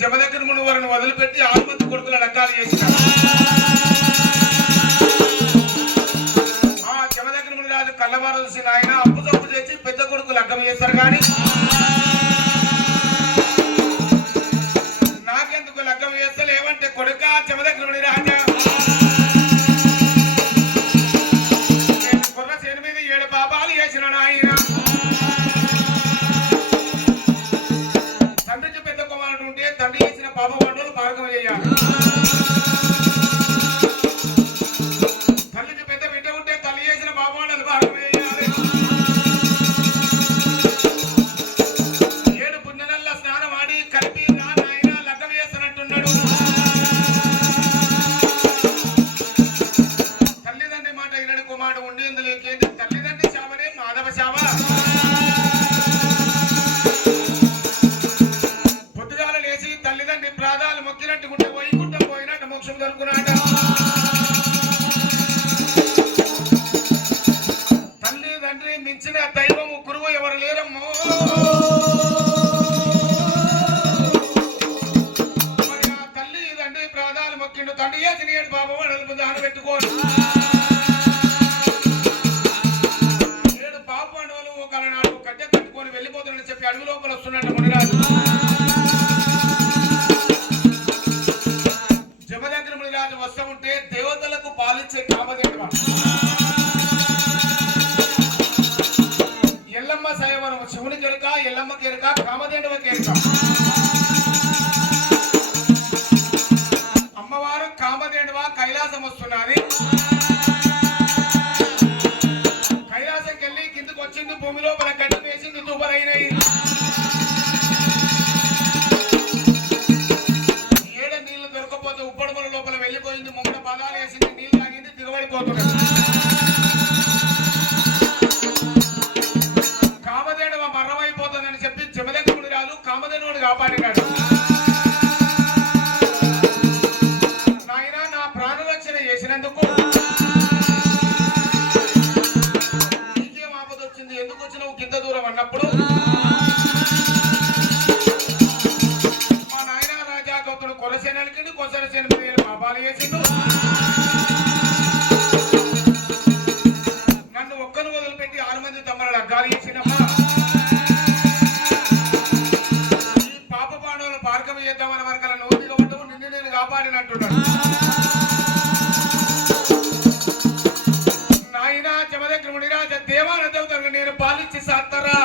జమదగ్గర మును వారిని వదిలిపెట్టి ఆరు మంది కొడుకులను అడ్డాలు ఆ జమదగ్గర మును రాజు కళ్ళవారు చూసిన ఆయన అప్పు తప్పు చేసి పెద్ద కొడుకులు అగ్గం చేస్తారు కానీ తండ్రి చేసిన పాప పండుగలు పారకం చేయాలి. మోక్షం దొరుకున్నాట తల్లి తండ్రి మించిన దైవము గురువు ఎవరు లేరమ్మో. తల్లి తండ్రి ప్రాధాలు మొక్కిండు. తండ్రి ఏ తినేడు బాబు నలుపు దాని నేడు ఏడు పాప పండుగలు ఒకనాడు కట్టె కట్టుకొని వెళ్ళిపోతున్నాడని చెప్పి అడవి లోపల వస్తున్నాడు మునిరాజు. శివదగ్రముడి రాజు వస్తూ ఉంటే దేవతలకు పాలిచ్చే కామదేవ ఎల్లమ్మ సైవనం శివుని కెరక ఎల్లమ్మ కెరక కామదేవ కెరక హనుమంతు తమ్మను లగ్గాలు చేసినమ్మా ఈ పాప పాండవులు పార్కం చేద్దామని వరకల నోటి కాబట్టి నిన్ను నేను కాపాడినట్టున్నాను నాయన చమదగ్రముడిరాజ దేవానందవుతారు నేను పాలించి సాత్తరా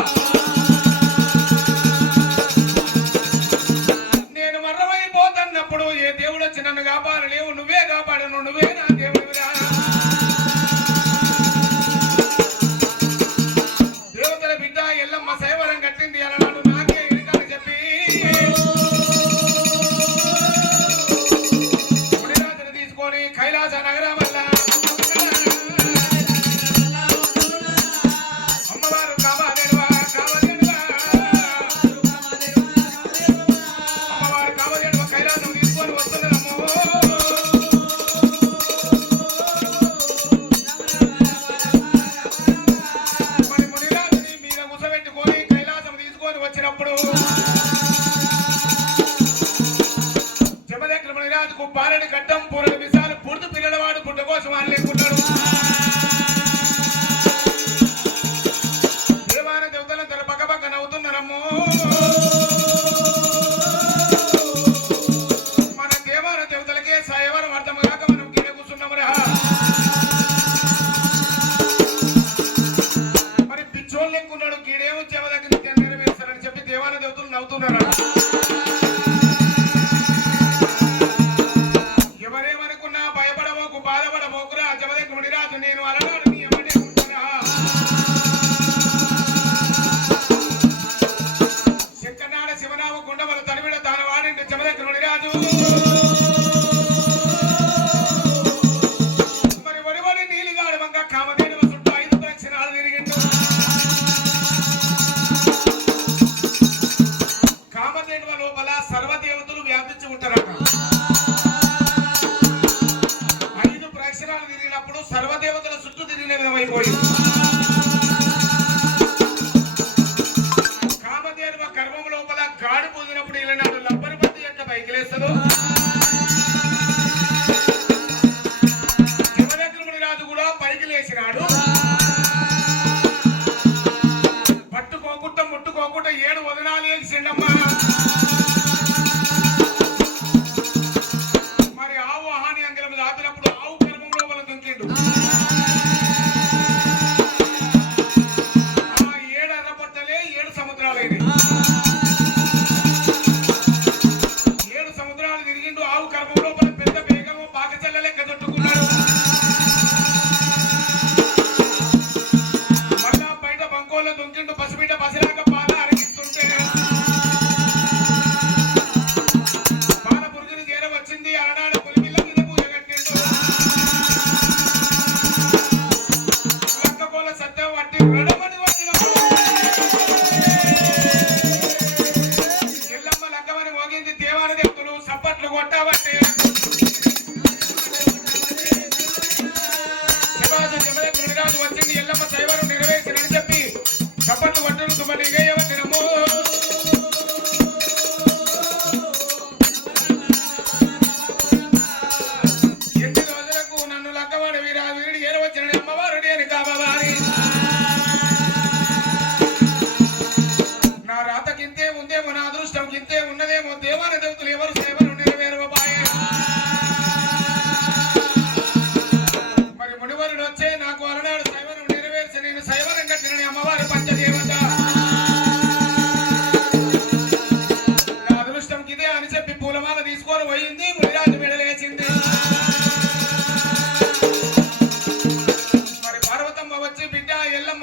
తీసుకొని వచ్చినప్పుడు జమదగ్ల మునిరాజుకు పాలన కట్ట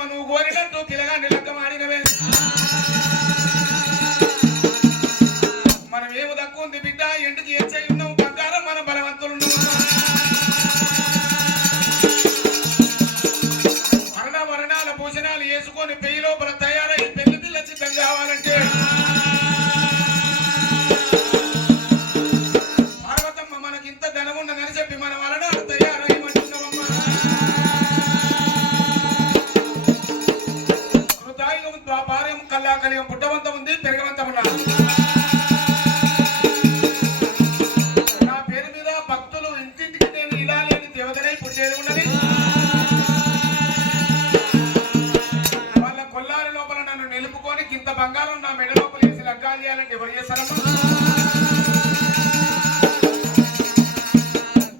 అమ్మ నువ్వు కోరినట్టు తిలగా మాడినవే మనం ఏమి దక్కుంది బిడ్డ ఎండుకి ఎచ్చై ఉన్నాం బంగారం మన బలవంతులు మరణ మరణాల భోజనాలు వేసుకొని పెయ్యి లోపల తయారై పెళ్ళి పిల్ల సిద్ధం కావాలంటే. పాపారం కల్లాకలయం పుట్టవంతం ఉంది పెరగవంతం ఉన్నారు నా పేరు మీద భక్తులు ఇంటింటికి నేను ఇలా దేవతనే పుట్టేది ఉన్నది. వాళ్ళ కొల్లారి లోపల నన్ను నిలుపుకొని కింద బంగారం నా మెడ లోపల వేసి లగ్గాలు ఎవరు చేశారమ్మా?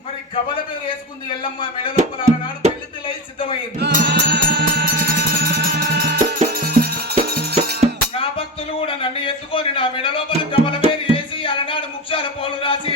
మరి గబల పేరు వేసుకుంది ఎల్లమ్మ మెడ లోపల నన్ను ఎత్తుకొని నా మెడలోపల కమలమేని వేసి అలనాడు ముక్షాల పోలు రాసి.